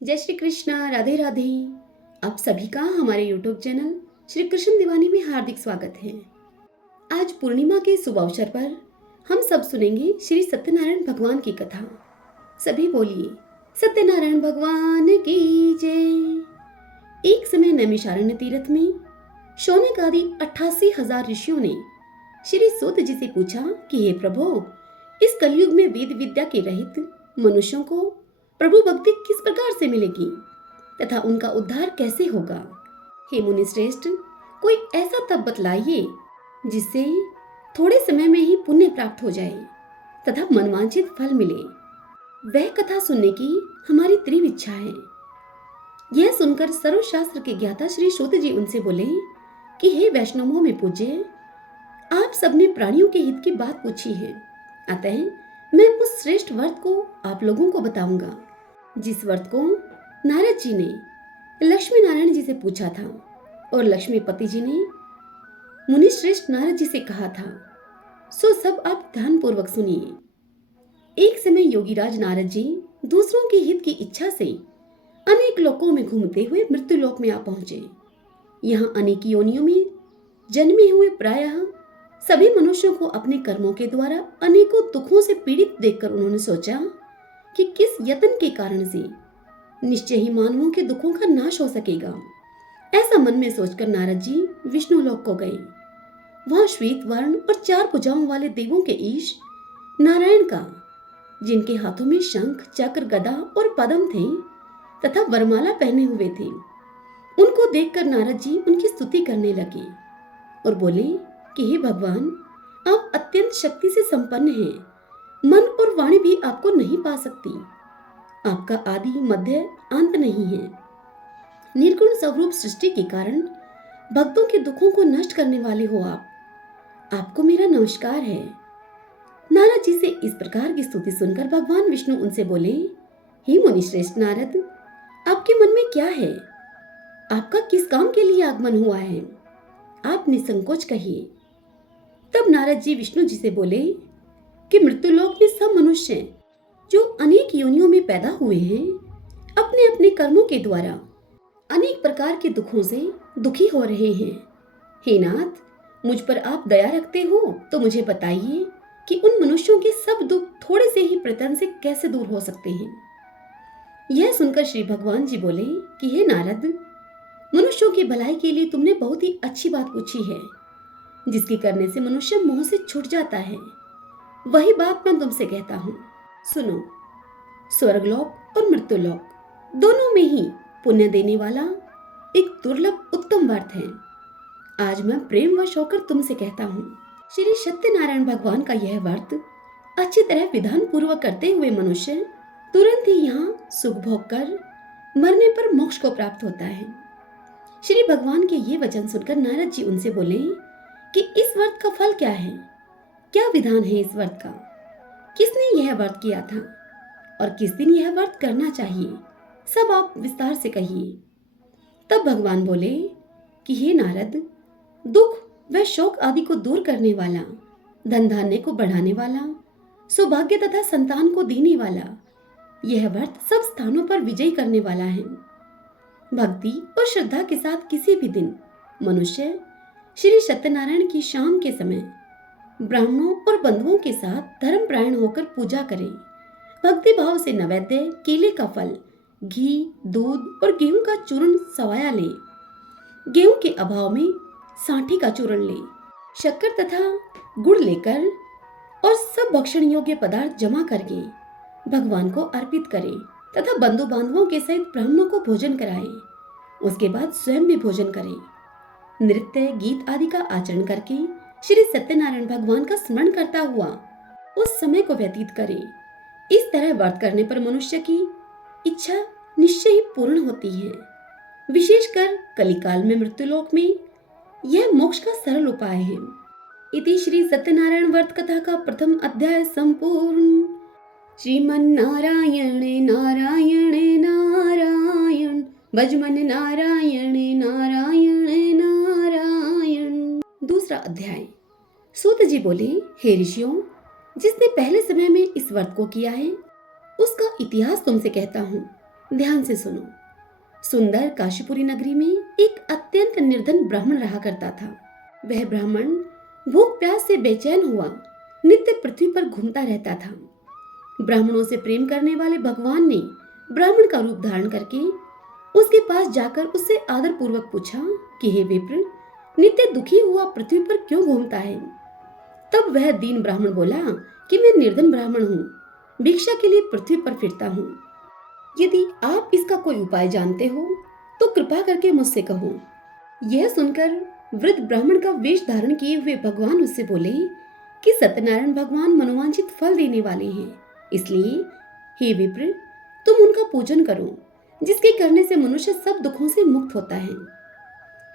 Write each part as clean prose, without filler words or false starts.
जय श्री कृष्णा, राधे राधे। आप सभी का हमारे YouTube चैनल श्री कृष्ण दीवानी में हार्दिक स्वागत है। आज पूर्णिमा के शुभ अवसर पर हम सब सुनेंगे श्री सत्यनारायण भगवान की कथा। सभी बोलिए सत्यनारायण भगवान की जय। एक समय नैमिषारण्य तीर्थ में शौनक आदि 88,000 ऋषियों ने श्री सूत जी से पूछा कि हे प्रभु, इस कलयुग में वेद विद्या के रहित मनुष्यों को प्रभु भक्ति किस प्रकार से मिलेगी तथा उनका उद्धार कैसे होगा। हे मुनि श्रेष्ठ, कोई ऐसा तप बतलाइए जिससे थोड़े समय में ही पुण्य प्राप्त हो जाए तथा मनवांछित फल मिले। वह कथा सुनने की हमारी तीव्र इच्छा है। यह सुनकर सर्वशास्त्र के ज्ञाता श्री सूत जी उनसे बोले कि हे वैष्णवों में पूज्य, आप सबने प्राणियों के हित की बात पूछी है, अतः मैं उस श्रेष्ठ व्रत को आप लोगों को बताऊंगा जिस व्रत को नारद जी ने लक्ष्मी नारायण जी से पूछा था और लक्ष्मीपति जी ने मुनि श्रेष्ठ नारद जी से कहा था। सो सब आप ध्यान पूर्वक सुनिए। एक समय योगीराज नारद जी दूसरों के हित की इच्छा से अनेक लोकों में घूमते हुए मृत्यु लोक में आ पहुंचे। यहाँ अनेक योनियों में जन्मे हुए प्रायः सभी मनुष्यों को अपने कर्मों के द्वारा अनेकों दुखों से पीड़ित देखकर उन्होंने सोचा कि किस यत्न के कारण से निश्चय ही मानवों के दुखों का नाश हो सकेगा। ऐसा मन में सोचकर नारद जी विष्णु लोक को गए। वहां श्वेत वर्ण और 4 भुजाओं वाले देवों के ईश नारायण का, जिनके हाथों में शंख चक्र गदा और पद्म थे तथा वरमाला पहने हुए थे, उनको देखकर नारद जी उनकी स्तुति करने लगे और बोले कि हे भगवान, आप अत्यंत शक्ति से संपन्न हैं। मन और वाणी भी आपको नहीं पा सकती। आपका आदि मध्य अंत नहीं है। निर्गुण स्वरूप सृष्टि के कारण भक्तों के दुखों को नष्ट करने वाले हो आप। आपको मेरा नमस्कार है। नारद जी से इस प्रकार की स्तुति सुनकर भगवान विष्णु उनसे बोले, हे मुनि श्रेष्ठ नारद, आपके मन में क्या है? आपका किस काम के लिए आगमन हुआ है? आप निसंकोच कहिए। तब नारद जी विष्णु जी से बोले कि मृत्युलोक में सब मनुष्य जो अनेक योनियों में पैदा हुए हैं, अपने अपने कर्मों के द्वारा अनेक प्रकार के दुखों से दुखी हो रहे हैं। हे नाथ, मुझ पर आप दया रखते हो तो मुझे बताइए कि उन मनुष्यों के सब दुख थोड़े से ही प्रयत्न से कैसे दूर हो सकते हैं। यह सुनकर श्री भगवान जी बोले कि हे नारद, मनुष्यों की भलाई के लिए तुमने बहुत ही अच्छी बात पूछी है, जिसके करने से मनुष्य मोह से छूट जाता है। वही बात मैं तुमसे कहता हूँ, सुनो। स्वर्गलोक और मृत्युलोक दोनों में ही पुण्य देने वाला एक दुर्लभ उत्तम व्रत है। आज मैं प्रेमवश होकर तुमसे कहता हूँ, श्री सत्यनारायण भगवान का यह व्रत अच्छी तरह विधान पूर्वक करते हुए मनुष्य तुरंत ही यहाँ सुख भोग कर मरने पर मोक्ष को प्राप्त होता है। श्री भगवान के ये वचन सुनकर नारद जी उनसे बोले कि इस व्रत का फल क्या है, क्या विधान है इस व्रत का, किसने यह व्रत किया था और किस दिन यह व्रत करना चाहिए, सब आप विस्तार से कहिए। तब भगवान बोले कि हे नारद, दुख व शोक आदि को दूर करने वाला, धन धान्य को बढ़ाने वाला, सौभाग्य तथा संतान को देने वाला यह व्रत सब स्थानों पर विजय करने वाला है। भक्ति और श्रद्धा के साथ किसी भी दिन मनुष्य श्री सत्यनारायण की शाम के समय ब्राह्मणों और बंधुओं के साथ धर्मपरायण होकर पूजा करें। भक्ति भाव से नैवेद्य, केले का फल, घी, दूध और गेहूं का चूर्ण सवाया ले। गेहूं के अभाव में सांठी का चूर्ण ले। शक्कर तथा गुड़ लेकर और सब भक्षण योग्य पदार्थ जमा करके भगवान को अर्पित करें तथा बंधु बांधवों के सहित ब्राह्मणों को भोजन कराएं। उसके बाद स्वयं भी भोजन करें। नृत्य, गीत आदि का आचरण करके श्री सत्यनारायण भगवान का स्मरण करता हुआ उस समय को व्यतीत करें। इस तरह व्रत करने पर मनुष्य की इच्छा निश्चय ही पूर्ण होती है। विशेषकर कलिकाल में मृत्युलोक में यह मोक्ष का सरल उपाय है। इति श्री सत्यनारायण व्रत कथा का प्रथम अध्याय संपूर्ण। श्रीमन्नारायण नारायण नारायण, भजमन नारायण नारायण नारायण। दूसरा अध्याय। सूत जी बोले, हे ऋषियों, जिसने पहले समय में इस व्रत को किया है उसका इतिहास तुमसे कहता हूँ। ध्यान से सुनो। सुंदर काशीपुरी नगरी में एक अत्यंत निर्धन ब्राह्मण रहा करता था। वह ब्राह्मण भूख प्यास से बेचैन हुआ नित्य पृथ्वी पर घूमता रहता था। ब्राह्मणों से प्रेम करने वाले भगवान ने ब्राह्मण का रूप धारण करके उसके पास जाकर उससे आदर पूर्वक पूछा कि हे विप्र, नित्य दुखी हुआ पृथ्वी पर क्यों घूमता है? तब वह दीन ब्राह्मण बोला कि मैं निर्धन ब्राह्मण हूँ, भिक्षा के लिए पृथ्वी पर फिरता हूँ। यदि आप इसका कोई उपाय जानते हो तो कृपा करके मुझसे कहो। यह सुनकर वृद्ध ब्राह्मण का वेश धारण किए हुए भगवान उससे बोले कि सत्यनारायण भगवान मनोवांछित फल देने वाले हैं, इसलिए हे विप्र, तुम उनका पूजन करो, जिसके करने से मनुष्य सब दुखों से मुक्त होता है।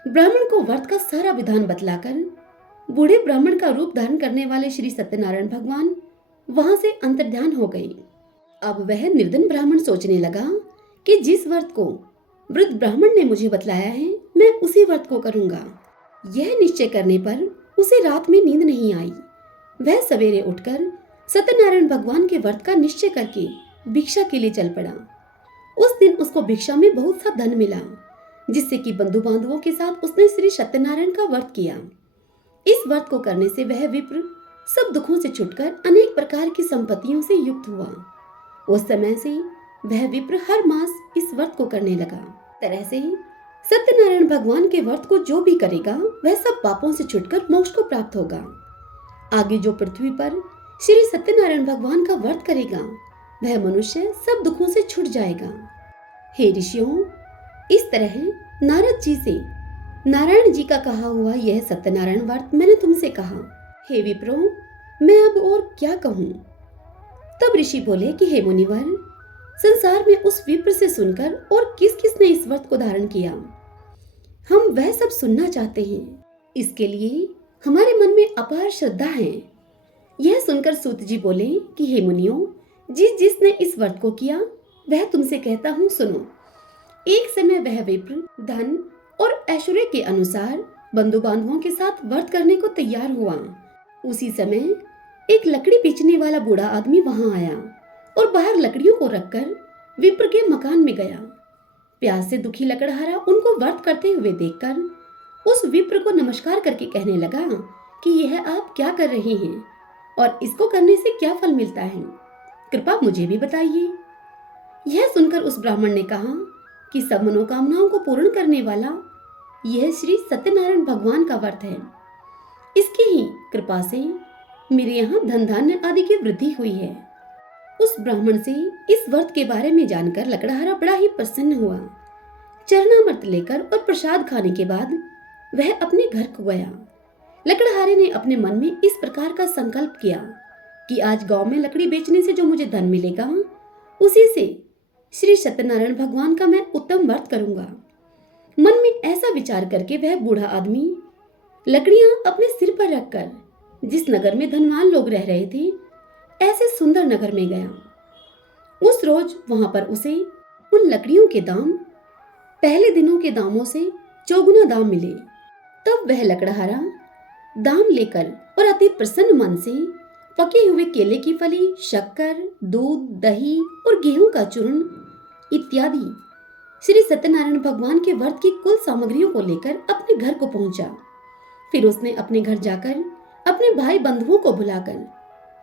ब्राह्मण को व्रत का सारा विधान बतलाकर बूढ़े ब्राह्मण का रूप धारण करने वाले श्री सत्यनारायण भगवान वहां से अंतर्ध्यान हो गए। अब वह निर्धन ब्राह्मण सोचने लगा कि जिस व्रत को वृद्ध ब्राह्मण ने मुझे बतलाया है, मैं उसी व्रत को करूंगा। यह निश्चय करने पर उसे रात में नींद नहीं आई। वह सवेरे उठकर सत्यनारायण भगवान के व्रत का निश्चय करके भिक्षा के लिए चल पड़ा। उस दिन उसको भिक्षा में बहुत सा धन मिला, जिससे कि बंधु बांधवों के साथ उसने श्री सत्यनारायण का व्रत किया। इस व्रत को करने से वह विप्र सब दुखों से छुटकर अनेक प्रकार की संपत्तियों से युक्त हुआ। उस समय से वह विप्र हर मास इस व्रत को करने लगा। तरह से सत्यनारायण भगवान के व्रत को जो भी करेगा वह सब पापों से छुटकर मोक्ष को प्राप्त होगा। आगे जो पृथ्वी पर श्री सत्यनारायण भगवान का व्रत करेगा वह मनुष्य सब दुखों से छूट जाएगा। हे ऋषियों, इस तरह नारद जी से नारायण जी का कहा हुआ यह सत्यनारायण व्रत मैंने तुमसे कहा। हे विप्रो, मैं अब और क्या कहूँ? तब ऋषि बोले कि हे मुनिवर, संसार में उस विप्र से सुनकर और किस किस ने इस व्रत को धारण किया, हम वह सब सुनना चाहते हैं। इसके लिए हमारे मन में अपार श्रद्धा है। यह सुनकर सूत जी बोले कि हे मुनियों, जिसने इस व्रत को किया वह तुमसे कहता हूँ सुनो। एक समय वह विप्र धन और ऐश्वर्य के अनुसार बंधु बांधवों के साथ व्रत करने को तैयार हुआ। उसी समय एक लकड़ी बेचने वाला बूढ़ा आदमी वहां आया और बाहर लकड़ियों को रखकर विप्र के मकान में गया। प्यास से दुखी लकड़हारा उनको व्रत करते हुए देखकर उस विप्र को नमस्कार करके कहने लगा कि यह आप क्या कर रहे हैं और इसको करने से क्या फल मिलता है, कृपा मुझे भी बताइए। यह सुनकर उस ब्राह्मण ने कहा कि सब मनोकामनाओं को पूर्ण करने वाला यह श्री सत्यनारायण भगवान का व्रत है। इसकी ही कृपा से मेरे यहाँ धन धान्य आदि की वृद्धि हुई है। उस ब्राह्मण से इस व्रत के बारे में जानकर लकड़हारा बड़ा ही प्रसन्न हुआ। चरणामृत लेकर और प्रसाद खाने के बाद वह अपने घर को गया। लकड़हारे ने अपने मन में इस प्रकार का संकल्प किया कि आज गांव में लकड़ी बेचने से जो मुझे धन मिलेगा उसी से श्री सत्यनारायण भगवान का मैं उत्तम व्रत करूंगा। मन में ऐसा विचार करके वह बूढ़ा आदमी लकड़ियां अपने सिर पर रखकर जिस नगर में धनवान लोग रह रहे थे ऐसे सुंदर नगर में गया। उस रोज वहां पर उसे उन लकड़ियों के दाम पहले दिनों के दामों से चौगुना दाम मिले। तब वह लकड़हारा दाम लेकर और अति प्रसन्न मन से पके हुए केले की फली, शक्कर, दूध, दही और गेहूं का चूर्ण इत्यादि श्री सत्यनारायण भगवान के व्रत की कुल सामग्रियों को लेकर अपने घर को पहुंचा। फिर उसने अपने घर जाकर अपने भाई बंधुओं को बुलाकर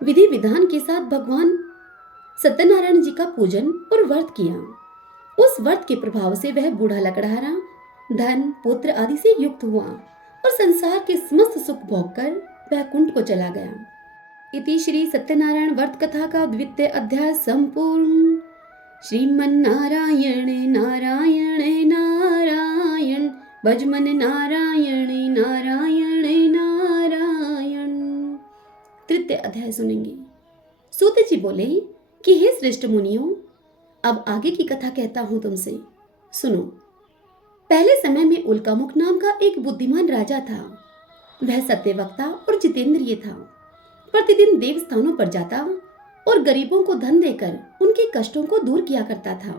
विधि विधान के साथ भगवान सत्यनारायण जी का पूजन और व्रत किया। उस व्रत के प्रभाव से वह बूढ़ा लकड़हारा धन, पुत्र आदि से युक्त हुआ और संसार के समस्त सुख भोगकर वैकुंठ को चला गया। इति श्री सत्यनारायण व्रत कथा का द्वितीय अध्याय संपूर्ण। श्रीमन्नारायण नारायण नारायण भजमन नारायण नारायण नारायण। तृतीय अध्याय सुनेंगे। सूत जी बोले कि हे श्रेष्ठ मुनियों, अब आगे की कथा कहता हूं तुमसे, सुनो। पहले समय में उल्कामुख नाम का एक बुद्धिमान राजा था। वह सत्यवक्ता और जितेंद्रिय था। प्रतिदिन देव स्थानों पर जाता और गरीबों को धन देकर उनके कष्टों को दूर किया करता था।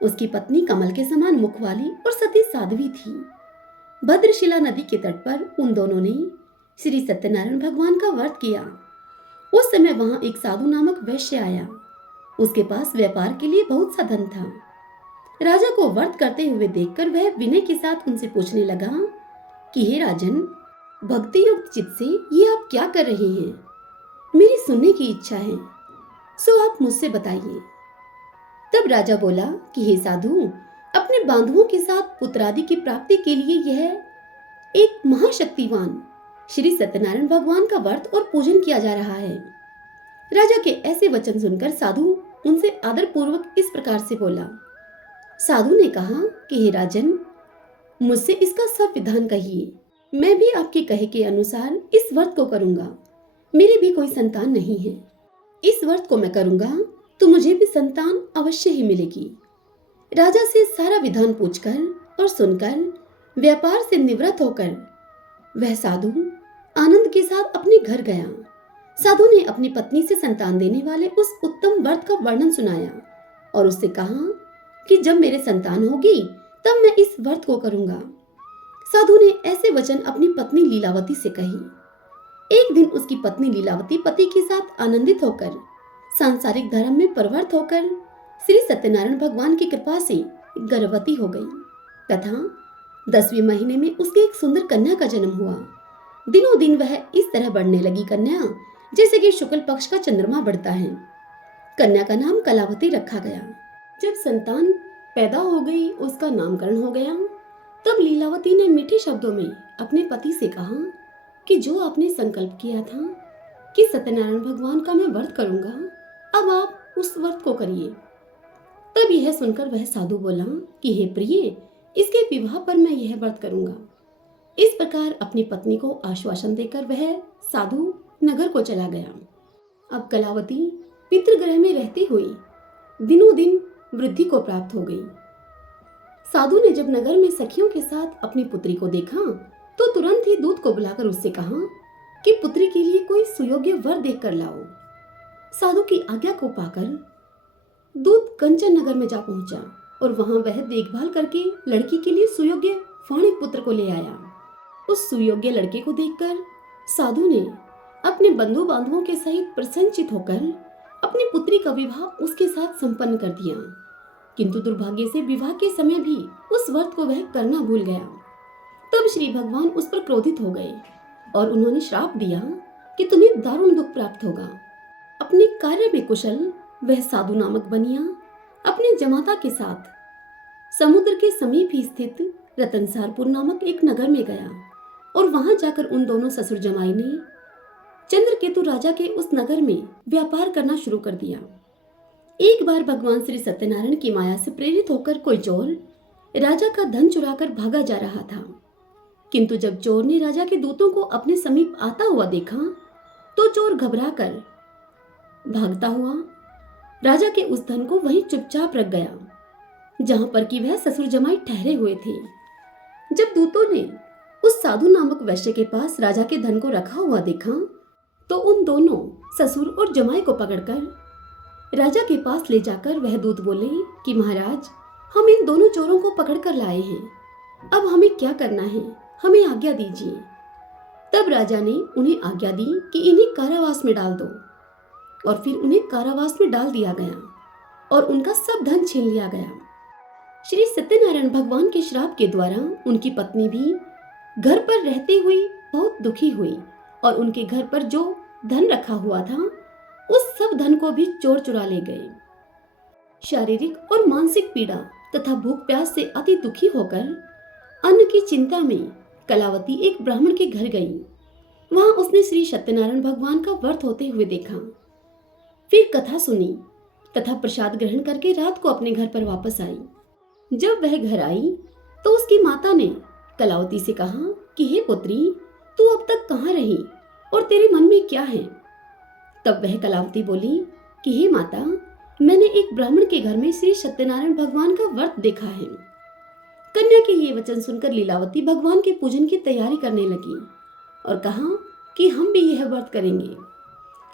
उसकी पत्नी कमल के समान मुख वाली और सती साध्वी थी। भद्रशिला नदी के तट पर उन दोनों ने श्री सत्यनारायण भगवान का व्रत किया। उस समय वहां एक साधु नामक वैश्य आया। उसके पास व्यापार के लिए बहुत सा धन था। राजा को व्रत करते हुए देखकर वह विनय के साथ उनसे पूछने लगा कि हे राजन, भक्ति युक्त चित्त से ये आप क्या कर रहे हैं? मेरी सुनने की इच्छा है, सो आप मुझसे बताइए। तब राजा बोला कि हे साधु, अपने बांधुओं के साथ पुत्रादि की प्राप्ति के लिए यह एक महाशक्तिवान श्री सत्यनारायण भगवान का व्रत और पूजन किया जा रहा है। राजा के ऐसे वचन सुनकर साधु उनसे आदर पूर्वक इस प्रकार से बोला। साधु ने कहा कि हे राजन, मुझसे इसका सब विधान कहिए, मैं भी आपके कहे के अनुसार इस व्रत को करूंगा। मेरी भी कोई संतान नहीं है, इस व्रत को मैं करूंगा तो मुझे भी संतान अवश्य ही मिलेगी। राजा से सारा विधान पूछकर और सुनकर व्यापार से निवृत्त होकर वह साधु आनंद के साथ अपने घर गया। साधु ने अपनी पत्नी से संतान देने वाले उस उत्तम व्रत का वर्णन सुनाया और उससे कहा कि जब मेरे संतान होगी तब मैं इस व्रत को करूंगा। साधु ने ऐसे वचन अपनी पत्नी लीलावती से कही। एक दिन उसकी पत्नी लीलावती पति के साथ आनंदित होकर सांसारिक धर्म में प्रवृत्त होकर श्री सत्यनारायण भगवान की कृपा से गर्भवती हो गई तथा 10वें महीने में उसके एक सुंदर कन्या का जन्म हुआ। दिनों दिन वह इस तरह बढ़ने लगी कन्या जैसे कि शुक्ल पक्ष का चंद्रमा बढ़ता है। कन्या का नाम कलावती रखा गया। जब संतान पैदा हो गई, उसका नामकरण हो गया, तब लीलावती ने मीठे शब्दों में अपने पति से कहा कि जो आपने संकल्प किया था कि सत्यनारायण भगवान का मैं व्रत करूंगा, अब आप उस व्रत को करिए। तब यह सुनकर वह साधु बोला कि हे प्रिय, इसके विवाह पर मैं यह व्रत करूंगा। इस प्रकार अपनी पत्नी को आश्वासन देकर वह साधु नगर को चला गया। अब कलावती पितृगृह में रहती हुई दिनों दिन वृद्धि को प्राप्त हो गई। साधु ने जब नगर में सखियों के साथ अपनी पुत्री को देखा तो तुरंत ही दूत को बुलाकर उससे कहा कि पुत्री के लिए कोई सुयोग्य वर देख कर लाओ। साधु की आज्ञा को पाकर दूत कंचन नगर में जा पहुंचा और वहां वह देखभाल करके लड़की के लिए सुयोग्य फौणिक पुत्र को ले आया। उस सुयोग्य लड़के को देखकर साधु ने अपने बंधु बांधवों के सहित प्रसन्नचित होकर अपनी पुत्री का विवाह उसके साथ संपन्न कर दिया। किंतु दुर्भाग्य से विवाह के समय भी उस व्रत को वह करना भूल गया। तब श्री भगवान उस पर क्रोधित हो गए और उन्होंने श्राप दिया कि तुम्हें दारुण दुख प्राप्त होगा। अपने कार्य में कुशल वह साधु नामक बनिया अपने जमाता के साथ समुद्र के समीप ही स्थित रतनसारपुर नामक एक नगर में गया और वहां जाकर उन दोनों ससुर जमाई ने चंद्रकेतु राजा के उस नगर में व्यापार करना शुरू कर दिया। एक बार भगवान श्री सत्यनारायण की माया से प्रेरित होकर कोई चोर राजा का धन चुराकर भागा जा रहा था। किंतु जब चोर ने राजा के दूतों को अपने समीप आता हुआ देखा तो चोर घबराकर भागता हुआ राजा के उस धन को वहीं चुपचाप रख गया जहां पर कि वह ससुर जमाई ठहरे हुए थे। जब दूतों ने उस साधु नामक वैश्य के पास राजा के धन को रखा हुआ देखा तो उन दोनों ससुर और जमाई को पकड़कर राजा के पास ले जाकर वह दूत बोले कि महाराज, हम इन दोनों चोरों को पकड़ कर लाए हैं, अब हमें क्या करना है, हमें आज्ञा दीजिए। तब राजा ने उन्हें आज्ञा दी कि इन्हें कारावास में डाल दो और फिर उन्हें कारावास में डाल दिया गया और उनका सब धन छीन लिया गया। श्री सत्यनारायण भगवान के श्राप के द्वारा उनकी पत्नी भी घर पर रहते हुए बहुत दुखी हुई और उनके घर पर जो धन रखा हुआ था उस सब धन को भी चोर चुरा ले गए। शारीरिक और मानसिक पीड़ा तथा भूख प्यास से अति दुखी होकर अन्न की चिंता में कलावती एक ब्राह्मण के घर गई। वहां उसने श्री सत्यनारायण भगवान का व्रत होते हुए देखा, फिर कथा सुनी तथा प्रसाद ग्रहण करके रात को अपने घर पर वापस आई। जब वह घर आई तो उसकी माता ने कलावती से कहा कि हे पुत्री, तू अब तक कहाँ रही और तेरे मन में क्या है? तब वह कलावती बोली कि हे माता, मैंने एक ब्राह्मण के घर में श्री सत्यनारायण भगवान का व्रत देखा है। कन्या के ये वचन सुनकर लीलावती भगवान के पूजन की तैयारी करने लगी और कहा कि हम भी यह व्रत करेंगे।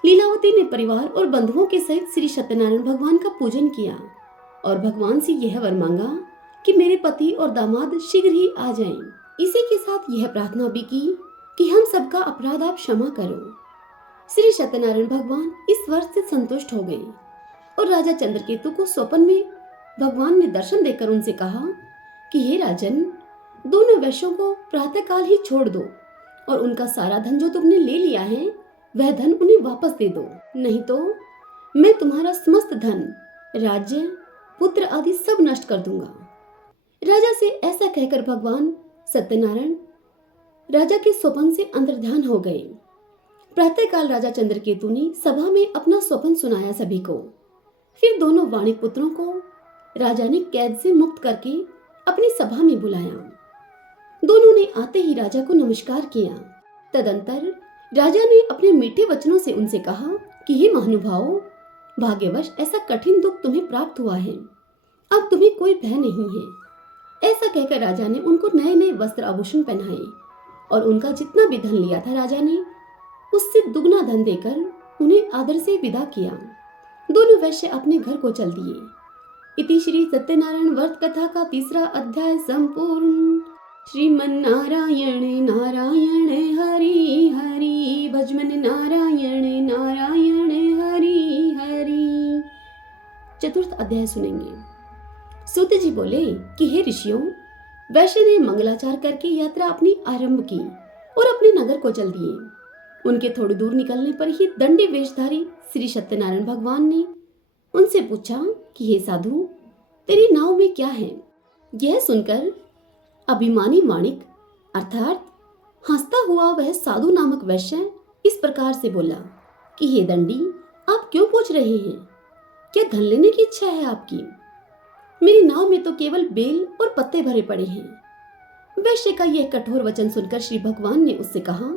लीलावती ने परिवार और बंधुओं के सहित श्री सत्यनारायण भगवान का पूजन किया और भगवान से यह वर मांगा कि मेरे पति और दामाद शीघ्र ही आ जाएं। इसी के साथ यह प्रार्थना भी की कि हम सबका अपराध आप क्षमा करो। श्री सत्यनारायण भगवान इस वर से संतुष्ट हो गए और राजा चंद्रकेतु को स्वप्न में भगवान ने दर्शन देकर उनसे कहा कि हे राजन, दोनों वैश्यों को प्रातःकाल ही छोड़ दो और उनका सारा धन जो तुमने ले लिया है वह धन उन्हें वापस दे दो, नहीं तो मैं तुम्हारा समस्त धन, राज्य, पुत्र आदि सब नष्ट कर दूंगा। राजा से ऐसा कहकर भगवान सत्यनारायण राजा के स्वप्न से अंतर्ध्यान हो गए। प्रातःकाल राजा चंद्रकेतु ने सभा में अपना स्वप्न सुनाया सभी को। फिर दोनों वाणिक पुत्रों को राजा ने कैद से मुक्त करके अपनी सभा में बुलाया। दोनों ने आते ही राजा को नमस्कार किया। तदंतर राजा ने अपने मीठे वचनों से उनसे कहा कि हे महानुभावों, भाग्यवश ऐसा कठिन दुख तुम्हें प्राप्त हुआ है, अब तुम्हें कोई भय नहीं है। ऐसा कहकर राजा ने उनको नए नए वस्त्र आभूषण पहनाए और उनका जितना भी धन लिया था राजा ने उससे दुगना धन देकर उन्हें आदर से विदा किया। दोनों वैश्य अपने घर को चल दिए। इति श्री सत्यनारायण व्रत कथा का 3रा अध्याय संपूर्ण। श्रीमन्नारायण नारायण हरि हरि, भजमन नारायण नारायण हरि हरि। 4th अध्याय सुनेंगे। सूत जी बोले कि हे ऋषियों, वैश्य ने मंगलाचार करके यात्रा अपनी आरंभ की और अपने नगर को चल दिए। उनके थोड़ी दूर निकलने पर ही दंडी वेशधारी श्री सत्यनारायण भगवान ने उनसे पूछा कि हे साधु, तेरी नाव में क्या है? यह सुनकर अभिमानी वाणिक अर्थात हंसता हुआ वह साधु नामक वैश्य इस प्रकार से बोला कि हे दंडी, आप क्यों पूछ रहे हैं? क्या धन लेने की इच्छा है आपकी? मेरी नाव में तो केवल बेल और पत्ते भरे पड़े हैं। वैश्य का यह कठोर वचन सुनकर श्री भगवान ने उससे कहा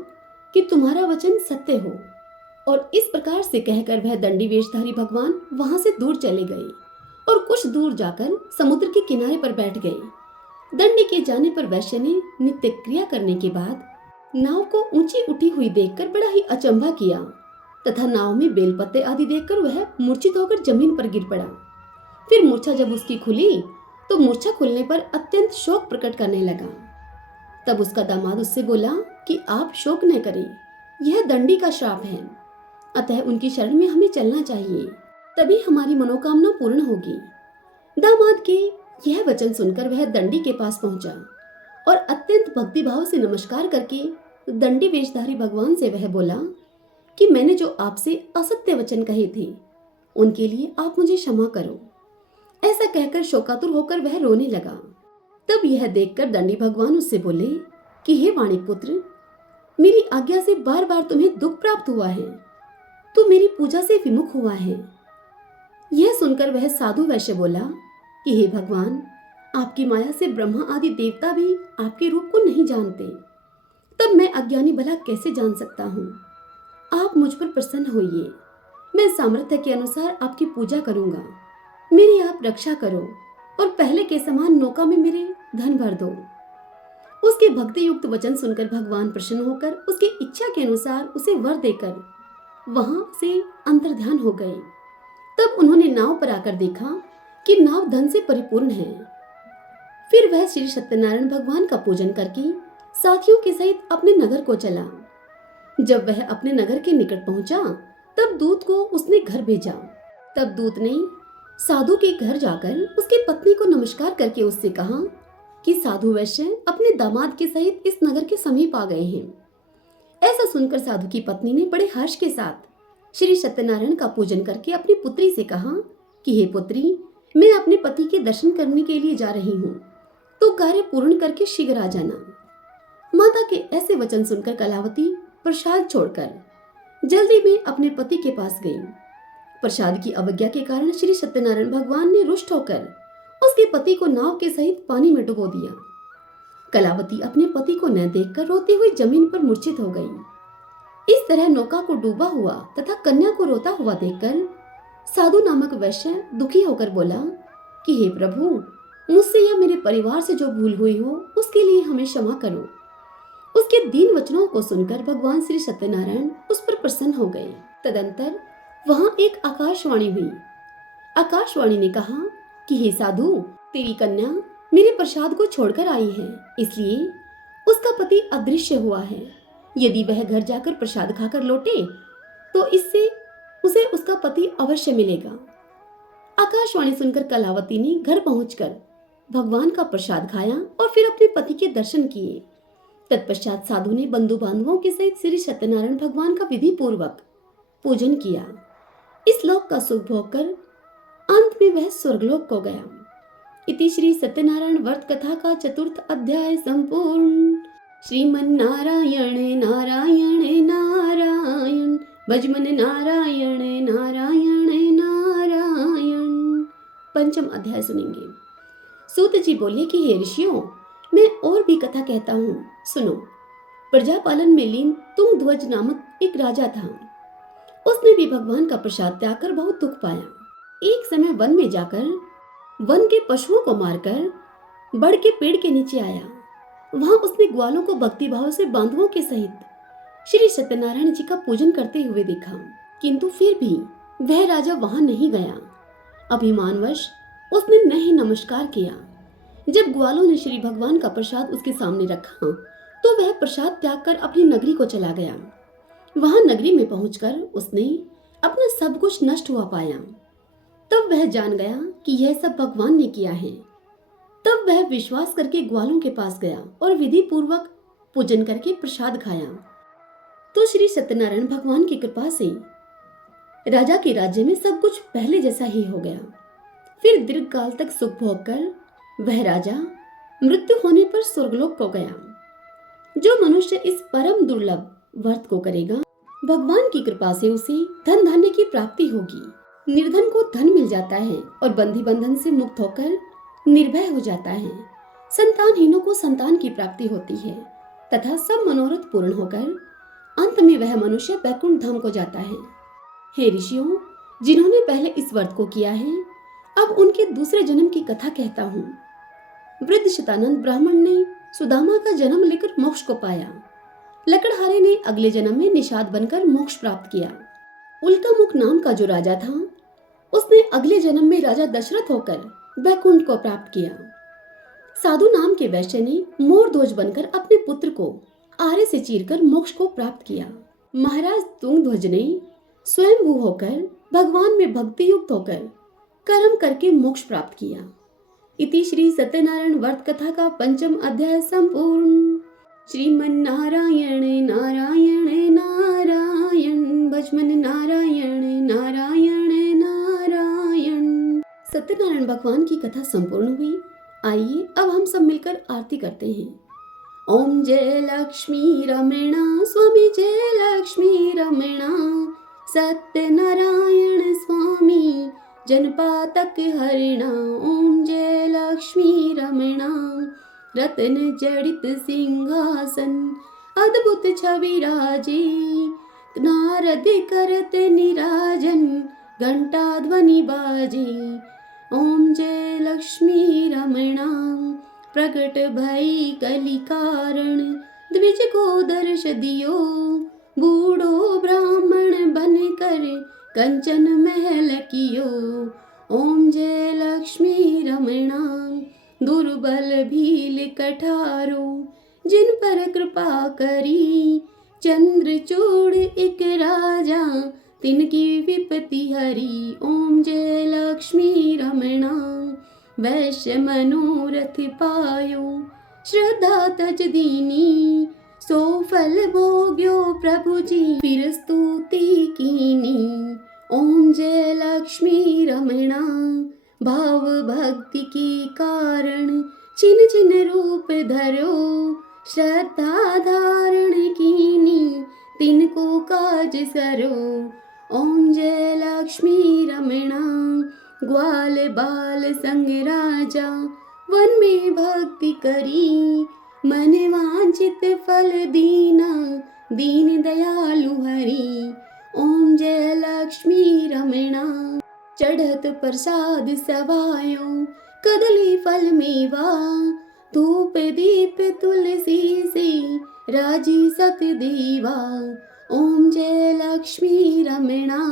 कि तुम्हारा वचन सत्य हो। और इस प्रकार से कहकर वह दंडी वेशधारी भगवान वहां से दूर चले गए और कुछ दूर जाकर समुद्र के किनारे पर बैठ गए। दंडी के जाने पर वैश्य ने नित्य क्रिया करने के बाद नाव को ऊंची उठी हुई देखकर बड़ा ही अचंभा किया तथा नाव में बेलपत्ते आदि देखकर वह मूर्छित होकर जमीन पर गिर पड़ा। फिर मूर्छा जब उसकी खुली तो मूर्छा खुलने पर अत्यंत शोक प्रकट करने लगा। तब उसका दामाद उससे बोला कि आप शोक न करें, यह दंडी का श्राप है, अतः उनकी शरण में हमें चलना चाहिए, तभी हमारी मनोकामना पूर्ण होगी। दामाद के यह वचन सुनकर वह दंडी के पास पहुंचा और अत्यंत भक्तिभाव से नमस्कार करके दंडी वेशधारी भगवान से वह बोला कि मैंने जो आपसे असत्य वचन कहे थे उनके लिए आप मुझे क्षमा करो। ऐसा कहकर शोकातुर होकर वह रोने लगा। तब यह देखकर दंडी भगवान उससे बोले कि हे वाणिक पुत्र, मेरी आज्ञा से बार बार तुम्हें दुख प्राप्त हुआ है, तू मेरी पूजा से विमुख हुआ है। यह सुनकर वह साधु वैश्य बोला कि हे भगवान, आपकी माया से ब्रह्मा आदि देवता भी आपके रूप को नहीं जानते, तब मैं अज्ञानी भला कैसे जान सकता हूँ? आप मुझ पर प्रसन्न होइए, मैं सामर्थ्य के अनुसार आपकी पूजा करूंगा। मेरी आप रक्षा करो और पहले के समान नौका में मेरे धन भर दो। उसके भक्ति युक्त वचन सुनकर भगवान प्रसन्न होकर उसकी इच्छा के अनुसार उसे वर देकर वहां से अंतर्ध्यान हो गए। तब उन्होंने नाव पर आकर देखा कि नाव धन से परिपूर्ण है। फिर वह श्री सत्यनारायण भगवान का पूजन करके साथियों के सहित अपने नगर को चला। जब वह अपने नगर के निकट पहुंचा तब दूत को उसने घर भेजा। तब दूत ने साधु के घर जाकर उसकी पत्नी को नमस्कार करके उससे कहा कि साधु वैश्य अपने दामाद के सहित इस नगर के समीप आ गए हैं। ऐसा सुनकर साधु की पत्नी ने बड़े हर्ष के साथ श्री सत्यनारायण का पूजन करके अपनी पुत्री से कहा कि हे पुत्री, मैं अपने पति के दर्शन करने के लिए जा रही हूँ, तो कार्य पूर्ण करके शीघ्र आ जाना। माता के ऐसे वचन सुनकर कलावती प्रसाद छोड़कर जल्दी में अपने पति के पास गई। प्रसाद की अवज्ञा के कारण श्री सत्यनारायण भगवान ने रुष्ट होकर उसके पति को नाव के सहित पानी में डुबो दिया। कलावती अपने पति को न देखकर रोती हुई जमीन पर मूर्छित हो गई। इस तरह नौका को डूबा हुआ तथा कन्या को रोता हुआ देखकर साधु नामक वैश्य दुखी होकर बोला कि हे प्रभु, मुझसे या मेरे परिवार से जो भूल हुई हो उसके लिए हमें क्षमा करो। उसके दीन वचनों को सुनकर भगवान श्री सत्यनारायण उस पर प्रसन्न हो गए। तदंतर वहां एक आकाशवाणी हुई। आकाशवाणी ने कहा कि हे साधु, तेरी कन्या मेरे प्रसाद को छोड़कर आई है, इसलिए उसका पति अदृश्य हुआ है। यदि वह घर जाकर प्रसाद खाकर लौटे तो इससे उसे उसका पति अवश्य मिलेगा। आकाशवाणी सुनकर कलावती ने घर पहुंचकर भगवान का प्रसाद खाया और फिर अपने पति के दर्शन किए। तत्पश्चात साधु ने बंधु बांधवों के सहित श्री सत्यनारायण भगवान का विधि पूर्वक पूजन किया। इस लोक का सुख भोग कर अंत में वह स्वर्गलोक को गया। इति श्री सत्यनारायण व्रत कथा का 4th अध्याय संपूर्ण। श्रीमन्नारायण नारायण नारायण भजमन नारायण नारायण नारायण। 5वां अध्याय सुनेंगे। सूत जी बोले कि हे ऋषियों, मैं और भी कथा कहता हूँ, सुनो। प्रजापालन में लीन तुंगध्वज नामक एक राजा था। उसने भी भगवान का प्रसाद त्याग कर बहुत दुख पाया। एक समय वन में जाकर वन के पशुओं को मारकर बड़ के पेड़ के नीचे आया। वहां उसने ग्वालों को भक्ति भाव से बांधवों के सहित श्री सत्यनारायण जी का पूजन करते हुए देखा, किंतु फिर भी वह राजा वहां नहीं गया। अभिमानवश उसने नहीं नमस्कार किया। जब ग्वालों ने श्री भगवान का प्रसाद उसके सामने रखा तो वह प्रसाद त्याग कर अपनी नगरी को चला गया। वहां नगरी में पहुंचकर उसने अपना सब कुछ नष्ट हुआ पाया। तब वह जान गया कि यह सब भगवान ने किया है। तब वह विश्वास करके ग्वालों के पास गया और विधि पूर्वक पूजन करके प्रसाद खाया। तो श्री सत्यनारायण भगवान की कृपा से राजा के राज्य में सब कुछ पहले जैसा ही हो गया। फिर दीर्घ काल तक सुख भोग कर वह राजा मृत्यु होने पर स्वर्गलोक को गया। जो मनुष्य इस परम दुर्लभ व्रत को करेगा, भगवान की कृपा से उसे धन धान्य की प्राप्ति होगी। निर्धन को धन मिल जाता है और बंधी बंधन से मुक्त होकर निर्भय हो जाता है। संतानहीनों को संतान की प्राप्ति होती है तथा सब मनोरथ पूर्ण होकर अंत में वह मनुष्य वैकुंठ धाम को जाता है। हे ऋषियों, जिन्होंने पहले इस व्रत को किया है, अब उनके दूसरे जन्म की कथा कहता हूँ। वृद्ध शतानंद ब्राह्मण ने सुदामा का जन्म लेकर मोक्ष को पाया। लकड़हारे ने अगले जन्म में निषाद बनकर मोक्ष प्राप्त किया। उल्कामुख नाम का जो राजा था, उसने अगले जन्म में राजा दशरथ होकर वैकुंठ को प्राप्त किया। साधु नाम के वैश्य ने मोरध्वज बनकर अपने पुत्र को आरे से चीरकर मोक्ष को प्राप्त किया। महाराज तुंगध्वज ने स्वयंभू होकर भगवान में भक्ति युक्त होकर कर्म करके मोक्ष प्राप्त किया। इति श्री सत्यनारायण व्रत कथा का 5वां अध्याय संपूर्ण। श्रीमन्नारायण नारायण नारायण भजमन नारायण नारायण नारायण। सत्यनारायण भगवान की कथा संपूर्ण हुई। आइए अब हम सब मिलकर आरती करते हैं। ओम जय लक्ष्मी रमणा स्वामी, जय लक्ष्मी रमणा सत्यनारायण स्वामी, जनपातक हरिणा। ओम जय लक्ष्मी रमणा रत्न जड़ित सिंहासन, अद्भुत छवि राजे, नारद करत निराजन, घंटा ध्वनि बाजे। ओम जय लक्ष्मी रमणा प्रकट भई कलि कारण, द्विज को दर्श दियो, बूढ़ो ब्राह्मण बन कर कंचन महल कियो। ओम जय लक्ष्मी रमणा दुर्बल भील कठारो, जिन पर कृपा करी, चंद्रचूड़ एक राजा, तिनकी विपत्ति हरी। ओम जय लक्ष्मी रमणा वैश्य मनोरथ पायो, श्रद्धा तज दीनी, सो फल भोग्यो प्रभु जी, फिर स्तुति कीनी। ओम जय लक्ष्मी रमणा भाव भक्ति की कारण, छिन छिन रूप धरो, श्रद्धा धारण कीनी, तिनको काज सरो। ओम जय लक्ष्मी रमणा ग्वाल बाल संग राजा, वन में भक्ति करी, मन वांछित फल दीना, दीन दयालु हरि। ओम जय लक्ष्मी रमणा चढ़त प्रसाद सवायो, कदली फल मेवा, धूप दीप तुलसी से, राजी सत देवा। ओम जय लक्ष्मी रमणा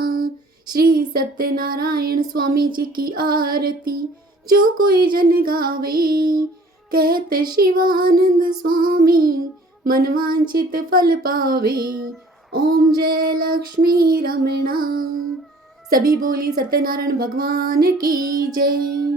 श्री सत्यनारायण स्वामी जी की आरती जो कोई जन गावे, कहत शिवानंद स्वामी मनवांछित फल पावे। ओम जय लक्ष्मी रमणा सभी बोली सत्यनारायण भगवान की जय।